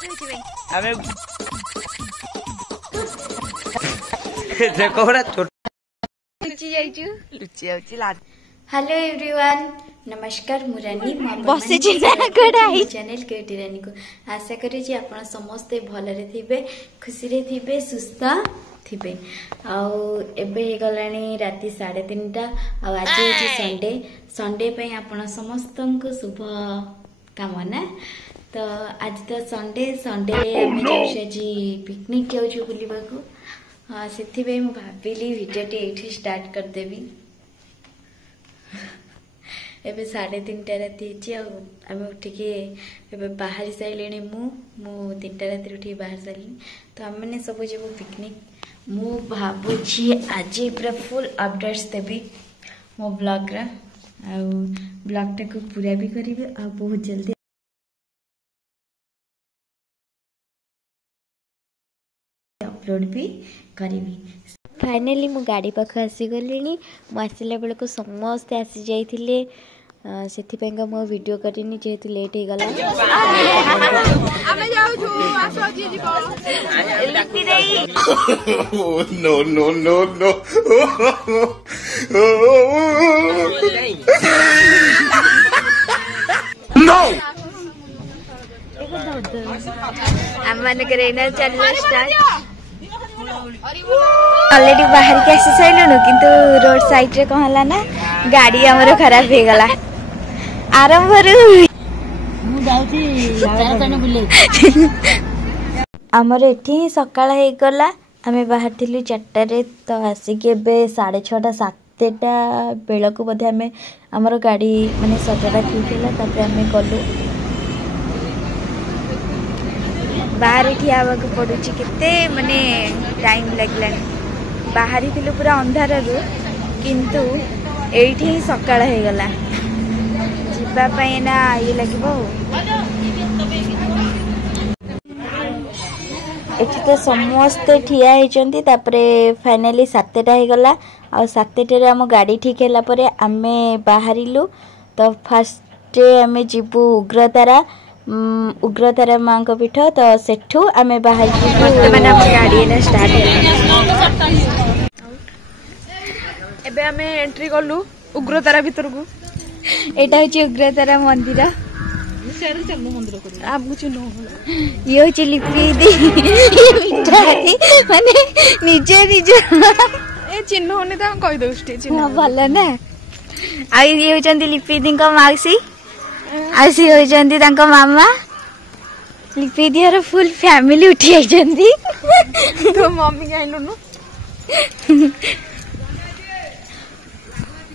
हमें देखो बड़ा छोटा लुचि जाउची लाज। हेलो एवरीवन, नमस्कार मुरानी बसे चैनल केटी रानी को आशा करी जे आपण समस्ते भलरे थिबे, खुशी रे थिबे, सुस्थ थिबे। आउ एबे हे गलानी राती 3:30 आ आज होची संडे। संडे पे आपण समस्त को शुभ कामना। तो आज तो संडे आम जी पिकनिक जाऊँ बुलवा को। हाँ से मुझे भाविली भिडियोटी ये स्टार्ट करदेवी। एबे 3:30 राति आम उठिके बाहरी सारे मु 3टा राति उठिके बाहर सारे। तो आम मैंने सब जीव पिकनिक। मु भावुची आज पूरा फुल अपडेट्स देवी मो ब्लॉग रा। ब्लॉग को पूरा भी करी आ बहुत जल्दी अपलोड भी करी। फाइनली मु गाड़ी पाख आसीगली। मुसला बेल को समस्ते आसी जाइए से मो वीडियो करनी जेहेतु लेट हो गला। No no no no no आम मान चल ऑलरेडी बाहर के आसी साइलुनु किंतु रोड साइड रे कौन हला ना गाड़ी हमरो खराब हो गला। आरंभ आमर एठी सकाळ हे गला। आमे बाहर थिलु 4टारे तो आसिक एबे 6:30 7टा बेल को बोधे आमे हमर गाड़ी माने सजडा ठीक होला। तापर आमे गलु बाहर ठिया पड़ुची केते माने टाइम लगला। बाहरी थिलु पूरा अंधार रु किंतु एठी ही सकाळ हे गला। जिबा पई ना ये लगबो। एठी तो समस्त ठिया हेचंती। तापरे फाइनली 7टा हे गला। आ 7टा रे हम गाड़ी ठीक हैला परे आमे बाहरिलु। तो फर्स्ट आमे जिबु उग्रतारा माँ को पीठ। तो सेठू आमे बाहर माने गाड़ी ना स्टार्ट एबे आमे एंट्री करलु उग्रतारा भीतर को। एटा होची उग्रतारा मंदिर। आपको चिन्ह ये होची लिपि दी मिठाई माने निजे निजे ए चिन्ह होने त कहि दोस्टे चिन्ह भल ना। आ ये होचंती लिपि दी को माउसी आसी होचंती तांको मामा। लिपि दी रो फुल फैमिली उठी आइचंती। तो मम्मी गाइलुनु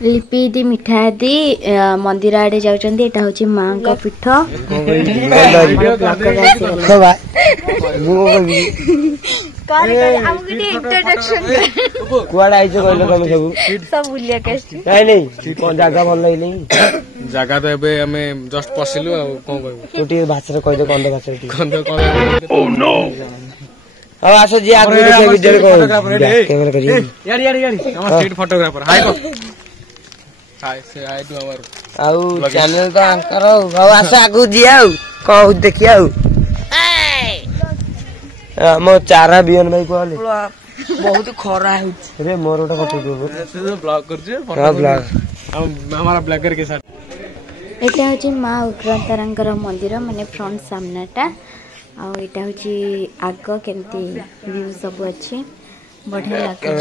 लिपि दी मिठा दी मंदिर आड़े जाउचंती। एटा होची मां को पीठ। कुआडा आइछ कहलो तमे सब बुलिया केस्ट नहीं कोन जागा भल लागले जागा तो एबे हमें जस्ट पसिलु आ कोन कहबो टोटी भाषा कहि दे कंद भाषा कंद ओ नो अब आसो जी आगु देखिए वीडियो को कैमरा करिए यार हम स्ट्रीट फोटोग्राफर हाय को हाय से हाय टू आवर आउ चैनल तो अंकर बाबू आसो आगु जियाउ कहू देखियाउ मो चारा बियन भाई कहले बहुत खरा है रे मोर ओटा फोटो दो से ब्लॉग कर जे हां ब्लॉग हमारा ब्लॉगर के साथ। एटा होची मां उग्रतारांकर मंदिर माने फ्रंट सामनाटा। आ एटा होची आग केमती व्यू सब अछि बढ़िया लागे।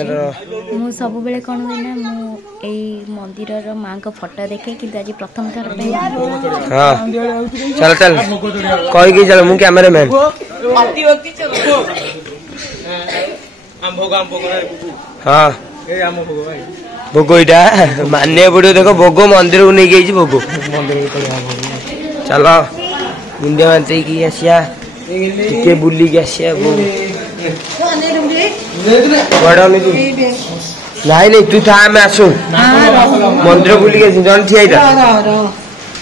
मु सब बेले कोन होय ना मु एई मंदिर रो मां को फोटो देखे कि आज प्रथम थर पे। हां चल कोई की चल मु कैमरामैन अति चलो आम भोग हां ए आम भोग भाई भोग इटा मानने पड़ो। देखो भोग मंदिर को नहीं गई भोग मंदिर चलो मुंडे मानते की आसिया टिके बुली के आसिया बड़ा नहीं तू था मैं आसू मंदिर बुली के जन ठिया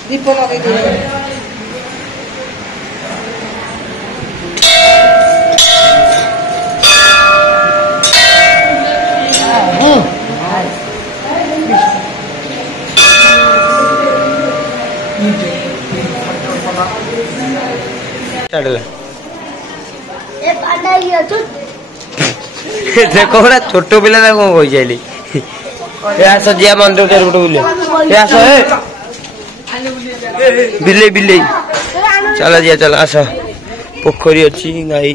दीप लगे देखो बड़ा छोट पिला कौन कही जाइली आस जिया मंदिर चार गोटे बुले आस बिले बिले चल जिया चल आस पोखरी अच्छी गाई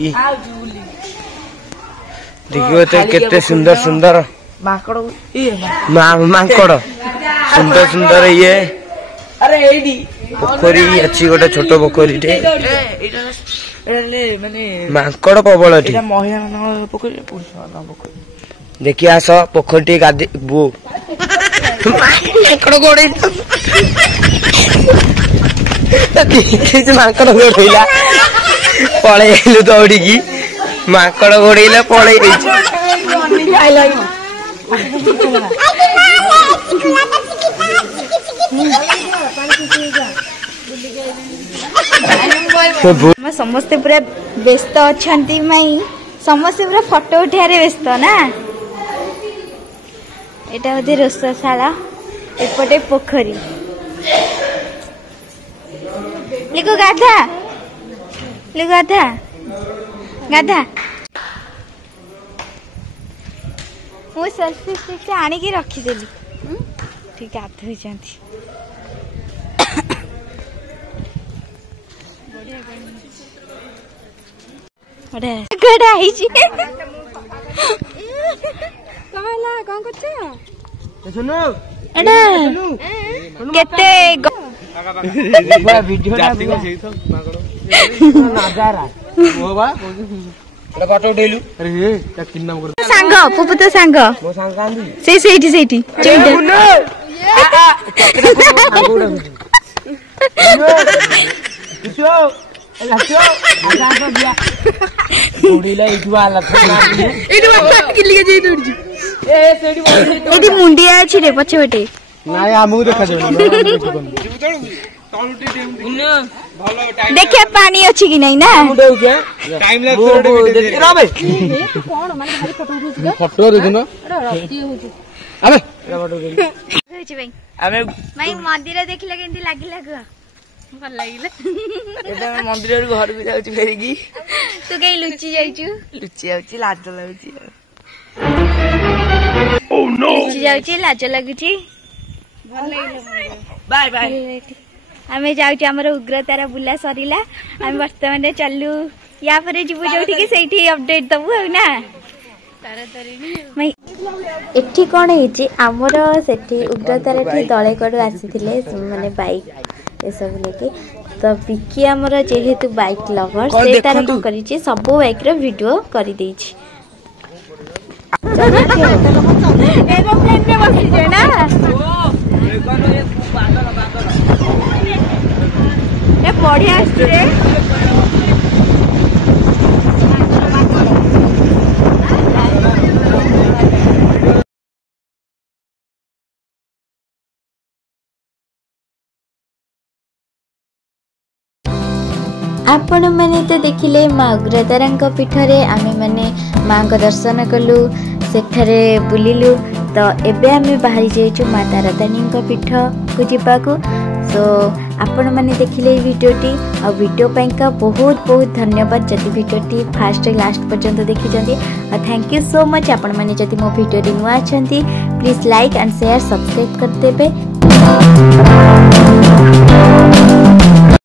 देखिए तो केते सुंदर सुंदर माकड़ सुंदर सुंदर ये पोखरी अच्छी गोटे छोट पोखरी माकड़ प्रबल देखिए आस पोखरी गाधे बो माकड़ गोड़े माकड़ गोड़ेला पलि दौड़ी की माकड़ गोड़ेला पलि समस्ते पूरा व्यस्त अच्छा माई समस्ते पूरा फोटो उठारे व्यस्त ना एटा होते रोषशाला एपटे पोखरी लिखो गाधा गाधा गाधा मु सेल्फी स्टिक आनिकी रखीदेली ठीक गाधोई सांग पुपुत सांग ସେଇଠି मुंडिया अच्छी रे पछे बेटे देखिए पानी अच्छी कि नहीं ना मंदिर देखिले केंती लागिला भल लागिला मंदिर घर भी जाऊँ फेरिकी तू कहीं लुचि जाइचु लुचि जाऊँ लाज लगुची लुचि जाउची लाज लगुची बाय बाय आमे जाउची हमर उग्रतारा बुला सरीला आमे वर्तमान चलू या परे जीवु जोठी के सेठी अपडेट दबु ना एठी कोन हेची हमर सेठी उग्रतारा ठी दळे कडू आसीथिले माने बाइक ए सब लेके तो पिकी हमर जेहेतु बाइक लवर से तार को करिछि सब बाइक रो वीडियो करि देछि एरोप्लेन में बसी जे ना ए बढ़िया रे आपण मैंने तो देखिले माँ उग्रतारा पीठरे आमे मैंने माँ को दर्शन कलु सेठरे बुलिलु तो एबे आमे बाहरी जाइछु माँ तारातारिणी पीठ को जीवाकू सो आपण मैंने देखिले वीडियोटी आ वीडियो का बहुत बहुत धन्यवाद जदि वीडियोटी फास्ट लास्ट पर्यंत देखी थैंक यू सो मच आपण मैंने जदि मो वीडियो नुआ अच्छा please like and share subscribe कर देबे।